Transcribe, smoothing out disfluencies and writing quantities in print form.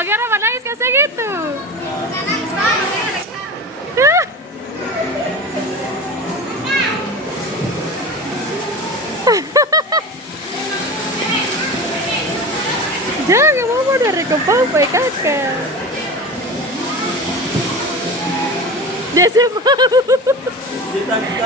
Pangeran apa nangis kayak gitu? Jangan mama dari ke papa ya kakak. Dia sih mau. Dia takut.